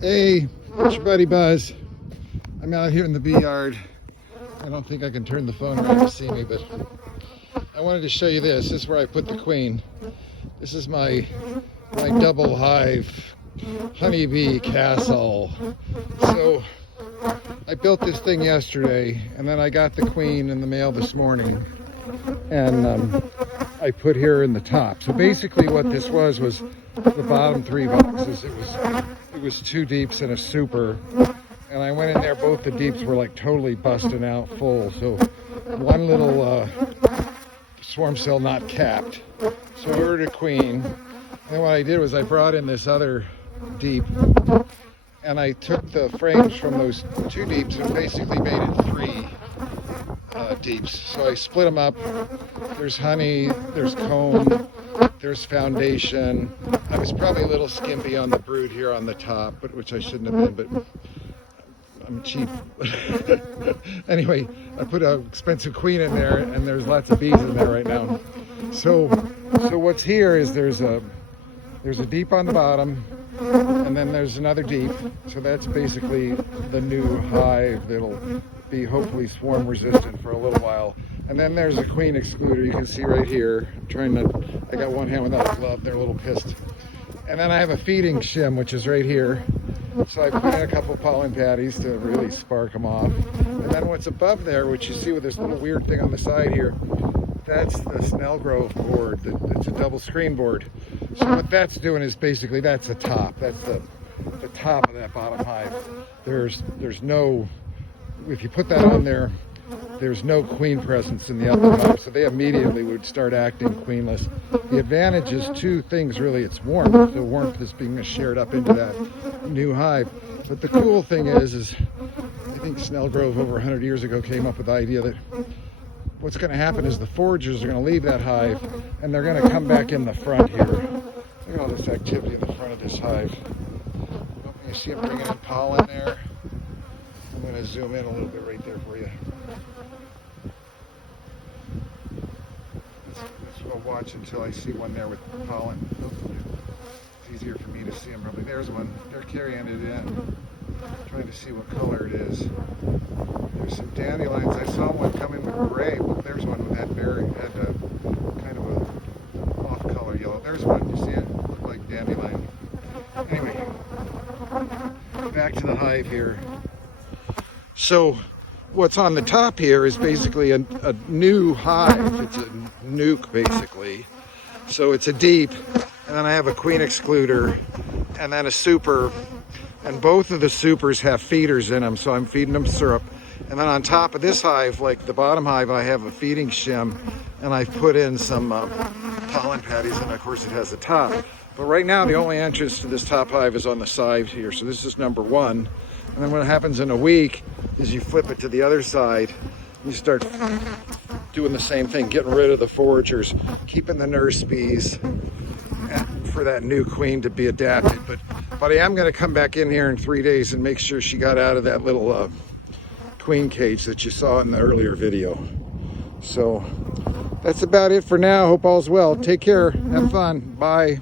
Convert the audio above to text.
Hey, it's your buddy Buzz. I'm out here in the bee yard. I don't think I can turn the phone around to see me, but I wanted to show you this. This is where I put the queen. This is my double hive honeybee castle. So I built this thing yesterday, and then I got the queen in the mail this morning, and I put here in the top. So basically what this was the bottom 3 boxes. It was 2 deeps and a super, and I went in there, both the deeps were like totally busting out full, so one little swarm cell not capped. So I ordered a queen, and what I did was I brought in this other deep, and I took the frames from those 2 deeps and basically made it 3 deeps. So I split them up. There's honey, there's comb, there's foundation. I was probably a little skimpy on the brood here on the top, but which I shouldn't have been, but I'm cheap. Anyway, I put an expensive queen in there, and there's lots of bees in there right now. So what's here is there's a deep on the bottom, and then there's another deep. So that's basically the new hive that'll be hopefully swarm resistant for a little while. And then there's a queen excluder you can see right here. I got one hand without a glove, they're a little pissed. And then I have a feeding shim, which is right here. So I put in a couple pollen patties to really spark them off. And then what's above there, which you see with this little weird thing on the side here, that's the Snelgrove board. It's a double screen board. So what that's doing is basically that's the top. That's the top of that bottom hive. There's no, if you put that on there, there's no queen presence in the upper hive, so they immediately would start acting queenless. The advantage is 2 things really. It's warmth. The warmth is being shared up into that new hive. But the cool thing is I think Snelgrove over 100 years ago came up with the idea that what's going to happen is the foragers are going to leave that hive, and they're going to come back in the front here. Look at all this activity in the front of this hive. You see them bringing in pollen there. I'm going to zoom in a little bit right there for you. Let's go watch until I see one there with pollen. It's easier for me to see them probably. There's one. They're carrying it in. Trying to see what color it is. There's some dandelions. I saw one coming with gray. Well, there's one with that berry. Had a kind of a off-color yellow. There's one. You see it? Looked like dandelion. Anyway, back to the hive here. So what's on the top here is basically a new hive. It's a nuke, basically. So it's a deep, and then I have a queen excluder, and then a super, and both of the supers have feeders in them, so I'm feeding them syrup. And then on top of this hive, like the bottom hive, I have a feeding shim, and I've put in some pollen patties, and of course it has a top. But right now, the only entrance to this top hive is on the side here, so this is number 1. And then what happens in a week is you flip it to the other side, you start doing the same thing, getting rid of the foragers, keeping the nurse bees for that new queen to be adapted. But I am going to come back in here in 3 days and make sure she got out of that little queen cage that you saw in the earlier video. So that's about it for now. Hope all's well. Take care. Have fun. Bye.